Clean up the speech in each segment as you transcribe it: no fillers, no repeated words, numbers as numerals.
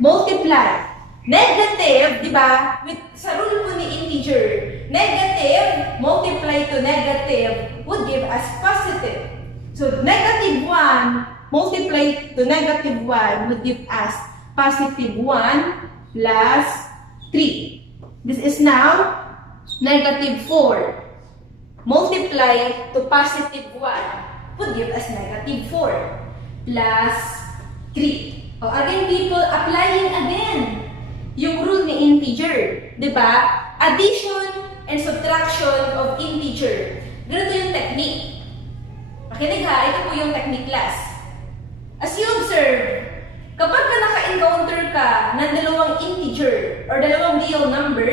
multiply negative, di ba? Sa rule po ni integer, negative multiply to negative would give us positive. So, negative 1 multiply to negative 1 would give us positive 1 plus 3. This is now negative 4 multiply to positive 1 would give us negative 4 plus 3. Again, people, applying again yung rule ni integer. Diba? Addition and subtraction of integer. Ganito yung technique. Makinig ha, ito po yung technique class. As you observe, kapag naka-encounter ka ng dalawang integer or dalawang real number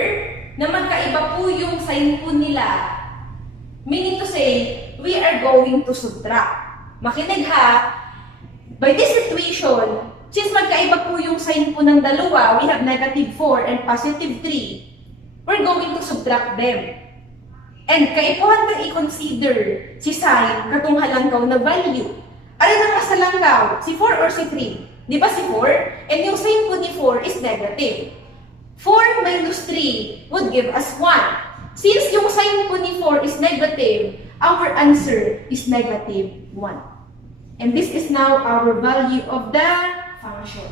na magkaiba po yung sign po nila, meaning to say, we are going to subtract. Makinig ha, by this situation, since magkaiba po yung sign po ng dalawa, we have negative 4 and positive 3, we're going to subtract them. And kaipuhan na i-consider si sign katong halangkaw na value. Ano na sa langkaw? Si 4 or si 3? Di ba si 4? And yung sign po ni 4 is negative. 4 minus 3 would give us 1. Since yung sign po ni 4 is negative, our answer is negative 1. And this is now our value of the function.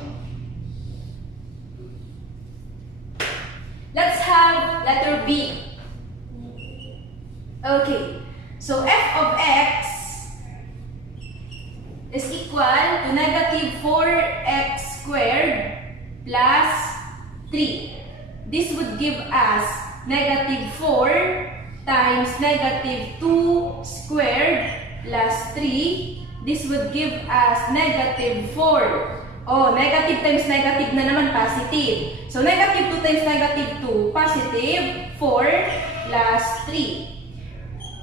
Let's have letter B. Okay, so f of x is equal to negative 4x squared plus 3. This would give us negative 4 times negative 2 squared plus 3. This would give us negative 4. Oh, negative times negative na naman, positive. So, negative 2 times negative 2, positive 4 plus 3.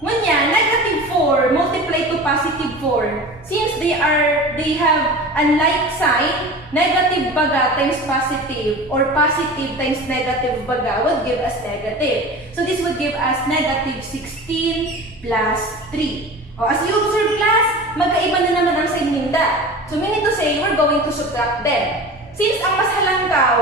Ngunya, negative 4 multiply to positive 4. Since they have unlike sign, negative baga times positive or positive times negative baga would give us negative. So, this would give us negative 16 plus 3. O, as you observe class, magkaiba na naman ang sign ninda. So, meaning to say, we're going to subtract them. Since ang mas halangkaw,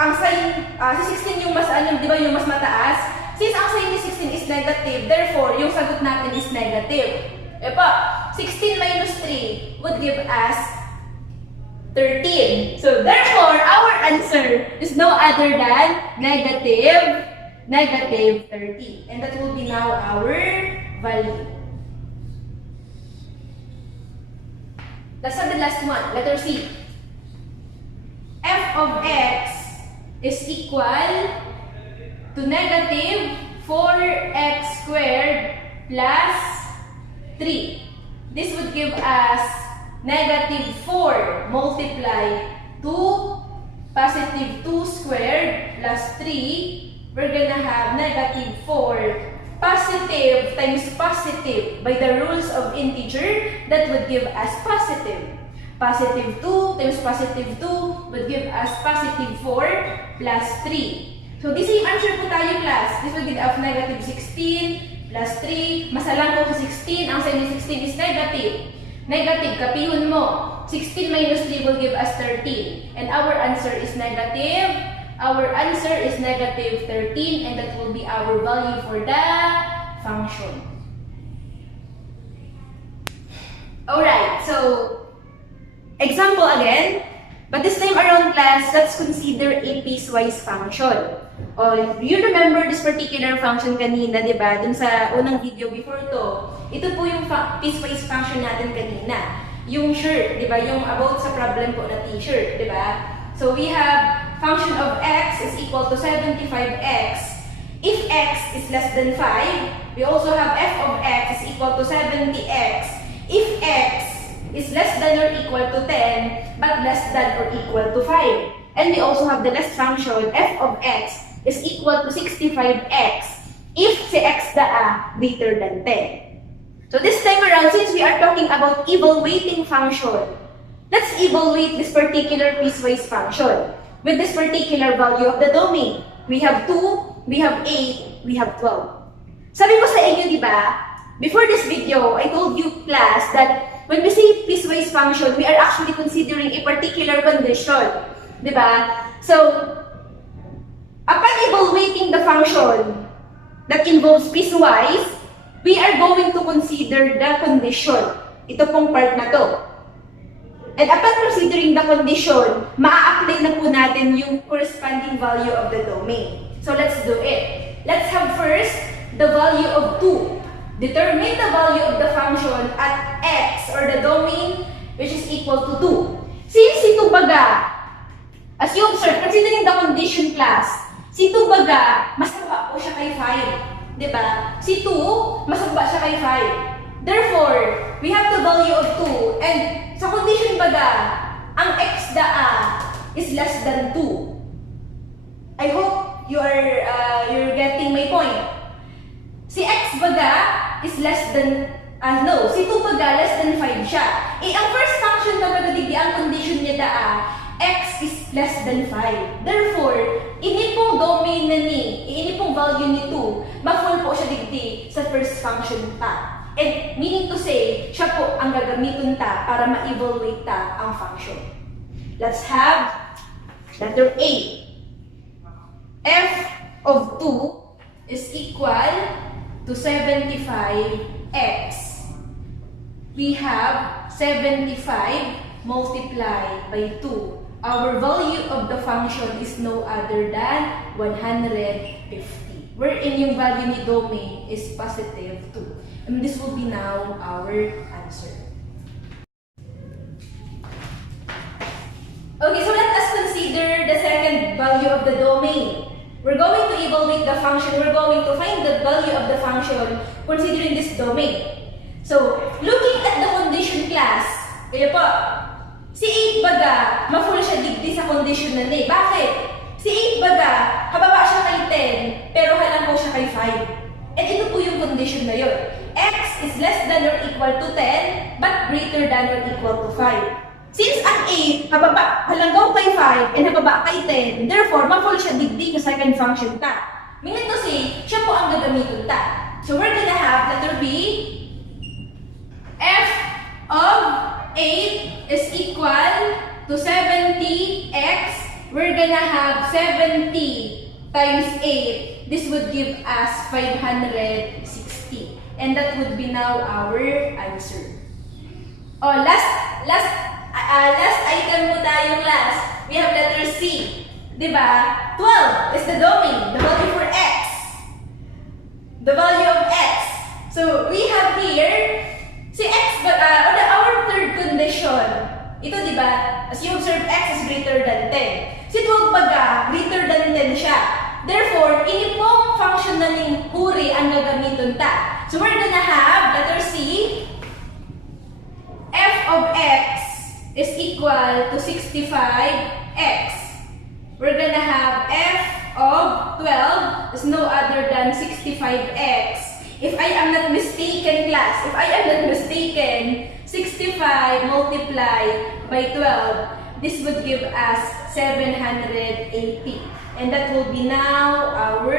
ang sign, si 16 yung mas, di ba yung mas mataas? Since ang sign ni 16 is negative, therefore, yung sagot natin is negative. Epa, 16 minus 3 would give us 13. So, therefore, our answer is no other than negative 30. And that will be now our value. Let's have the last one, letter C. F of x is equal to negative 4x squared plus 3. This would give us negative 4 multiply to positive 2 squared plus 3. We're gonna have negative 4 positive times positive by the rules of integer, that would give us positive. Positive 2 times positive 2 would give us positive 4 plus 3. So, the same answer po tayo, class. This will give us negative 16 plus 3. Masalang ko sa 16. Ang sign ni 16 is negative. Negative, kapihon mo. 16 minus 3 will give us 13. And our answer is negative. Our answer is negative 13. And that will be our value for the function. Alright, so, example again. But this time around, class, let's consider a piecewise function. You remember this particular function kanina, di ba? Dun sa unang video before to. Ito po yung piecewise function natin kanina. Yung shirt, di ba? Yung about sa problem po na t-shirt, di ba? So we have function of x is equal to 75x. If x is less than 5, we also have f of x is equal to 70x. If x is less than or equal to 10, but less than or equal to 5. And we also have the last function, f of x is equal to 65x if si x daa greater than 10. So this time around, since we are talking about evaluating function, let's evaluate this particular piecewise function with this particular value of the domain. We have 2, we have 8, we have 12. Sabi ko sa inyo, di ba, before this video, I told you, class, that when we say piecewise function, we are actually considering a particular condition. Diba? So, upon evaluating the function that involves piecewise, we are going to consider the condition. Ito pong part na to. And upon considering the condition, maa-apply na po natin yung corresponding value of the domain. So let's do it. Let's have first the value of 2. Determine the value of the function at x or the domain which is equal to 2. Since ito baga, as you observe, considering the condition class, si 2 baga, mas baba po siya kay 5. Diba? Si 2, mas baba siya kay 5. Therefore, we have the value of 2 and sa condition baga, ang x daa is less than 2. I hope you're getting my point. Si x baga is less than, si 2 baga less than 5 siya. Ang first function na digdi ang condition niya daa, x is less than 5. Therefore, ini pong domain na ini pong value ni 2, ma-full po siya digdi sa first function pa. And meaning to say, siya po ang gagamitin ta para ma-evaluate ta ang function. Let's have letter A. F of 2 is equal to 75x. We have 75 multiplied by 2. Our value of the function is no other than 150. Wherein yung value ni domain is positive 2. And this will be now our answer. Okay, so let us consider the second value of the domain. We're going to evaluate the function. We're going to find the value of the function considering this domain. So, looking at the condition class, kaya po, si 8 baga, ma-full siya digdi sa condition na ni. Bakit? Si 8 baga, kababa siya kay 10, pero halang po siya kay 5. And ito po yung condition na yun. X is less than or equal to 10, but greater than or equal to 5. Since ang 8, halanggaw kay 5, and hababa kay 10, therefore, ma-full siya digdi sa second function ta. Meaning to say, siya po ang gagamitin ta. So, we're gonna have letter B, f of 8 is equal to 70x. We're gonna have 70 times 8. This would give us 560. And that would be now our answer. Oh, last item mo tayong last. We have letter C. Diba? 12 is the domain. The value for x. The value of x. So, we have here, si x, our third condition. Ito, diba? As you observe, x is greater than 10. Si 12 baga, greater than 10 siya. Therefore, ini pong function na ning huri ang gagamiton ta. So, we're gonna have, letter C, f of x is equal to 65x. We're gonna have f of 12 is no other than 65x. If I am not mistaken, class, 65 multiplied by 12, this would give us 780. And that will be now our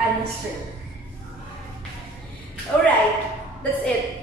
answer. Alright, that's it.